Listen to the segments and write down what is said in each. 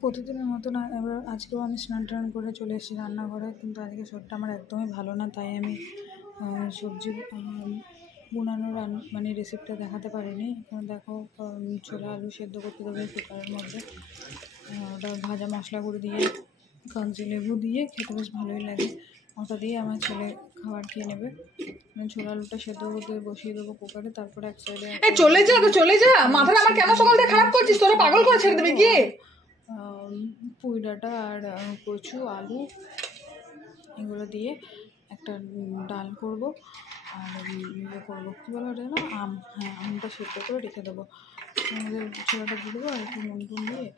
প্রতিদিনের মতো না, এবার আজকেও আমি স্নান টান করে চলে এসেছি রান্নাঘরে, কিন্তু আজকে শরীরটা আমার একদমই ভালো না, তাই আমি সবজি বুনানোর মানে রেসিপিটা দেখাতে পারিনি। এখন দেখো ছোলা আলু সেদ্ধ করতে দেবে কুকারের মধ্যে, ওটা ভাজা মশলা করে দিয়ে কাগজি লেবু দিয়ে খেতে বেশ ভালোই লাগে। ওটা দিয়ে আমার ছেলে খাবার খেয়ে নেবে। ছোলা আলুটা সেদ্ধ করতে বসিয়ে দেবো কুকারে, তারপরে এক সাইডে চলে যা মাথাটা আমার কেন সকাল থেকে খারাপ করছিস, তোরা পাগল করে ছেড়ে দেবে গিয়ে। পুঁই ডাঁটা আর কচু আলু এগুলো দিয়ে একটা ডাল করব, আর ইয়ে করবো কী বলো ওটা না, আমটা সেদ্ধ করে রেখে দেবো। আমাদের ছোলাটা দিয়ে দেবো আর একটু নুন টুন দিয়ে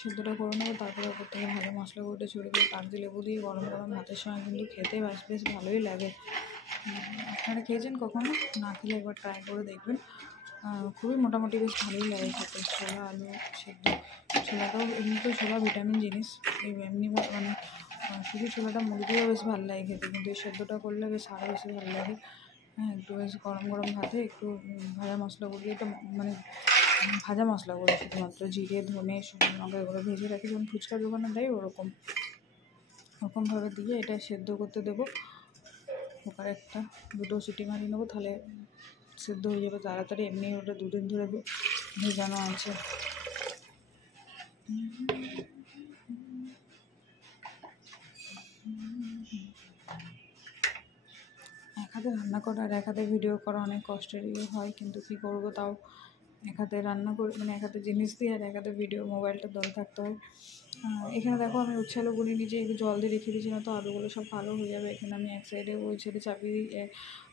সেদ্ধটা করে নেবো। তারপরে ওপর থেকে ভালো মশলা করে ছড়িয়ে দেবো কাগজি লেবু দিয়ে। গরম গরম ভাতের সময় কিন্তু খেতে বেশ ভালোই লাগে। আপনারা খেয়েছেন কখনো? না খেলে একবার ট্রাই করে দেখবেন, খুবই মোটামুটি বেশ ভালোই লাগে খেতে। ছোলা আলু সেদ্ধ, ছোলাটাও এমনিতেও ছোলা ভিটামিন জিনিস, এমনি মানে শুধু ছোলাটা মুড়ি দিয়েও বেশ ভালো লাগে খেতে, কিন্তু এই সেদ্ধটা করলে বেশ আরও বেশি ভালো লাগে। হ্যাঁ, একটু বেশ গরম গরম ভাতে একটু ভাজা মশলা করে একটা মানে ভাজা মশলা করে শুধুমাত্র জিরে ধনে শুকনো লঙ্কা এগুলো ভেজে রাখি, যেমন ফুচকার দোকানে দেয় ওরকমভাবে দিয়ে এটা সেদ্ধ করতে দেবো। কুকারে একটা দুটো সিটি মারিয়ে নেবো, তাহলে সেদ্ধ হয়ে যাবে তাড়াতাড়ি। এমনি ওটা দুদিন ধরে ভেজানো আছে। এক হাতে রান্না করা আর এক হাতে ভিডিও করা অনেক কষ্টেরই হয়, কিন্তু কী করবো, তাও এক হাতে রান্না করে মানে এক হাতে জিনিস দিয়ে আর এক হাতে ভিডিও মোবাইলটা ধরে থাকতে হয়। এখানে দেখো আমি উচ্ছে আলু গুঁড়ি নিচে একটু জল দিয়ে রেখে দিয়েছি, না তো আলুগুলো সব কালো হয়ে যাবে। এখানে আমি এক সাইডে ওই সাইডে চাপিয়ে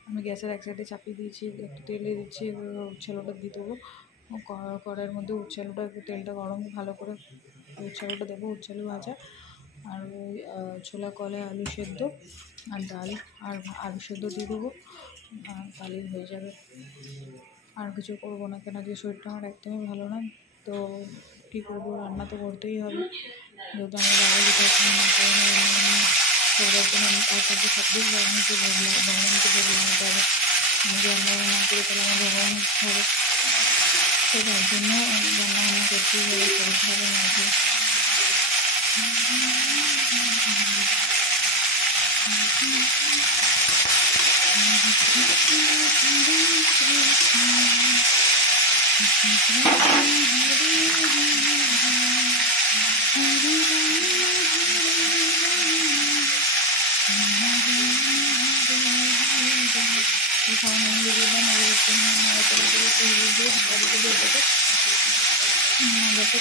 আমি গ্যাসের এক সাইডে চাপিয়ে দিয়েছি, একটু তেলে দিচ্ছি, উচ্ছে আলুটা দিয়ে দেবো কড়াইয়ের মধ্যে। উচ্ছে আলুটা একটু তেলটা গরম ভালো করে উচ্ছে আলুটা দেবো, উচ্ছে আলু ভাজা আর ওই ছোলা কলে আলু সেদ্ধ আর ডাল আর আলু সেদ্ধ দিয়ে দেবো, তাহলেই হয়ে যাবে। আর কিছু করবো না, কেন যে শরীরটা আমার একদমই ভালো না, তো কী করবো, রান্না তো করতেই হবে। যেহেতু আমরা বাইরে যেতে রান্না করে করবার জন্য তার কাছে সব দিক ভগবানকে বললাম নিতে হবে। আমি যে রান্না না করে তাহলে আমার ভগবান হবে, তো তার জন্য রান্না করতেই হবে, করতে হবে না যে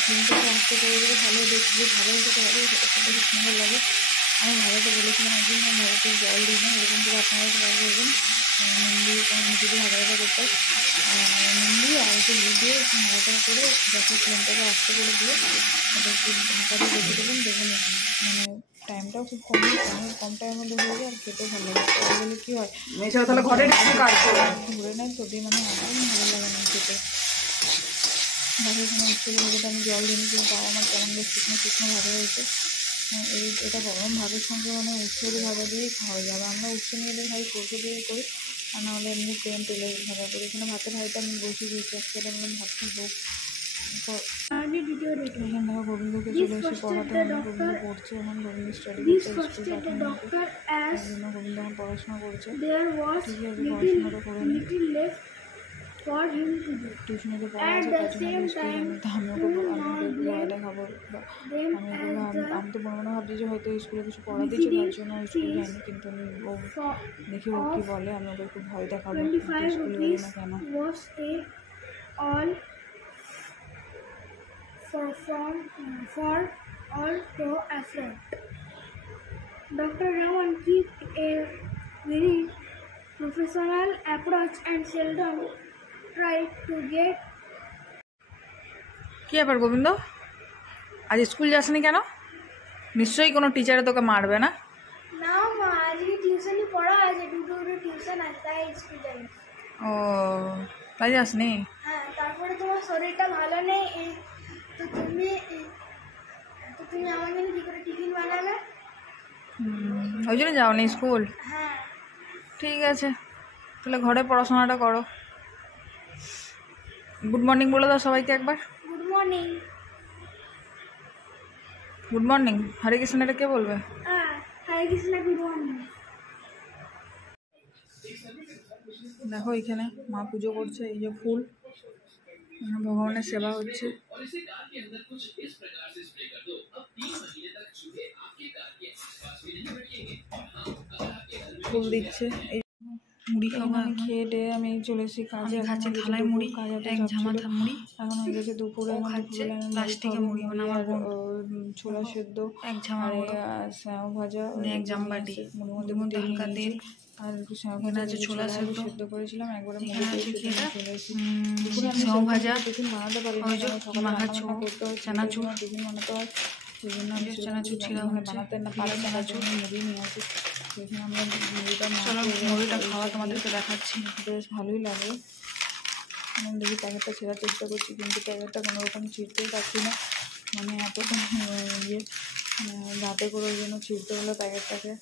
ক্লিনটা আসতে করে দেবো, তাহলে দেখছি ভালো হতে পারে, সেটা খুব সুন্দর লাগে। আমি ভালোটা বলেছিলাম একদিন, ভালোতে জল দিই না, এরকম করে আপনারা ট্রাই করবেন। নুন দিয়ে কোনো যদি ভাজা করতে নুন দিয়ে আর একটু ঘি দিয়ে একটু নাড়াচাড়া করে গ্যাসের ফ্লেমটাকে আস্তে করে দিয়ে ওটা একটু ঢাকা দিয়ে রেখে দেবেন। দেখবেন মানে টাইমটাও খুব কম টাইমের মধ্যে হয়ে যায় আর খেতেও ভালো লাগে। বলে কী হয় তাহলে ঘরে ঘুরে নেয় তো দিয়ে, মানে একদম ভালো লাগে না খেতে। দেখো এখানে উচ্ছে ভাজাটা আমি জল দিই, কিন্তু তাও আমার কেমন বেশ শুকনো ভাজা হয়েছে। এটা গরম ভাতের সঙ্গে মানে উচ্ছে ভাজা দিয়েই খাওয়া যাবে। আমরা উচ্ছে নিয়ে এলে ভাই সরষে দিয়ে করি, আর নাহলে এমনি তেলে ভাজা করি। এখানে ভাতের হাঁড়িটা আমি বসিয়ে দিয়েছি, আজকে আমি ভাতটা হোক। এখানে দেখো গোবিন্দকে চলে এসে পড়াতে হবে, গোবিন্দ পড়ছে এখন, গোবিন্দ স্টাডি করছে, স্কুল পাঠানো হয়েছে, তার জন্য গোবিন্দ এখন পড়াশোনা করছে। ঠিকই আছে, পড়াশোনাটা করে নিই, টিউশনিতে পড়া আছে, তার জন্য স্কুল যাবে। তো আমিও পড়াটা খাবো, আমি তো মনে মনে ভাবছি যে হয়তো স্কুলে কিছু পড়া দিচ্ছে তার জন্য স্কুল যায়নি, কিন্তু আমি ও দেখি ও কী বলে, আমি ওকে একটু ভয় দেখাবো স্কুলে গেলে না কেন। For all to afford. Dr. Raman keep a very professional approach and seldom try to get. কী ব্যাপার গোবিন্দ, আজ স্কুল যাসনি কেন? নিশ্চয়ই কোনো টিচারে তোকে মারবে না? না মা, আজকে টিউশনই পড়া আছে, দুটো টিউশন আছে, তাই স্কুল যাই। ও তাই যাসনি? হ্যাঁ, তারপরে তোমার শরীরটা ভালো নেই, তো তুমি আমার জন্য কী করে টিফিন বানাবে? ওই জন্য যাওনি স্কুল? হ্যাঁ। ঠিক আছে, তাহলে ঘরে পড়াশোনাটা করো। গুড মর্নিং বলে দাও সবাইকে একবার। Good morning. Good morning. Hare Krishna, এটা কে বলবে? Hare Krishna, good morning. দেখো এখানে মা পুজো করছে, এই যে ফুল, এখানে ভগবানের সেবা হচ্ছে। ফুল দিচ্ছে। এই মুড়ি খাবো আমি খেয়ে দিয়ে আমি চলে এসেছি কাজে। আমি খাচ্ছি এখন হয়ে গেছে থালায় দুপুর, মুড়ি, কাজ এত এক চাপ ঝামা ছিল। মুড়ি। এখন হয়ে গেছে দুপুরে, ও এখন খাচ্ছে দুপুরবেলা আমি প্লাস্টিকে মুড়ি, মানে আমার আর বোন। ছোলা সেদ্ধ এক ঝামা আর মতো, স্যাও ভাজা, এক জামবাটি, মুড়ির মধ্যে মুড়ির মধ্যে তেল হালকা নিয়েছি তেল। আর একটু স্যাও এখানে ভাজা আছে ভেজে ছোলা সেদ্ধ, সেদ্ধ করেছিলাম একবারে এখানে মুড়ি আছে দিয়ে কি সেদ্ধ এটা, চলে এসেছি। দুপুরে আমি সেও ভাজা, টিফিন বানাতে পারি না, ওই যে কারণ সকালে মাখাচ্ছ, রান্না করতে হয়, চানাচুর, টিফিন বানাতে হয়, সেই জন্য আমি চানাচুর ছিঁড়া মানে হচ্ছে, বানাতে না প্রিয়া পারি না, তার চানাচুর। জন্য মুড়ি নিয়ে আসি। সেখানে আমরা মুড়িটা চলো মাখিয়ে মুড়িটা খাওয়া তোমাদেরকে দেখাচ্ছি। বেশ ভালোই লাগে। আমি দেখি প্যাকেটটা ছেঁড়ার চেষ্টা করছি, কিন্তু প্যাকেটটা কোনো রকম ছিঁড়তেই পারছি না, মানে এত ইয়ে দাঁতে করে ওই জন্য ছিঁড়তে হলো প্যাকেটটাকে।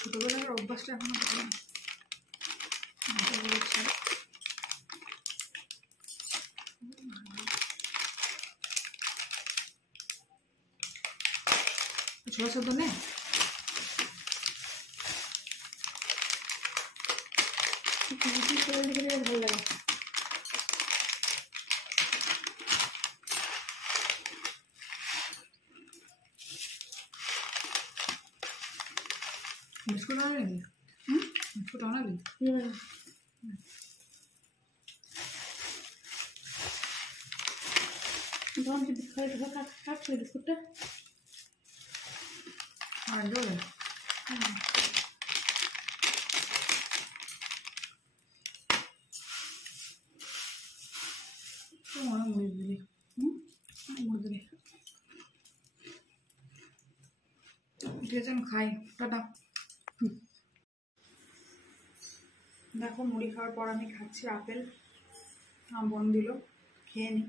ছোটোবেলার অভ্যাসটা এখনো পারি না। ছোলা সেদ্ধ নে, ভালো লাগে। বিস্কুট আনাবি? বিস্কুট আনাবি? বিস্কুটটা আর দেবে? অনেক মুড়ি দিলি, মুড়ি দিলি। ঠিক আছে, আমি খাই, টাটা। দেখো মুড়ি খাওয়ার পর আমি খাচ্ছি আপেল, বোন দিল, খেয়ে নি।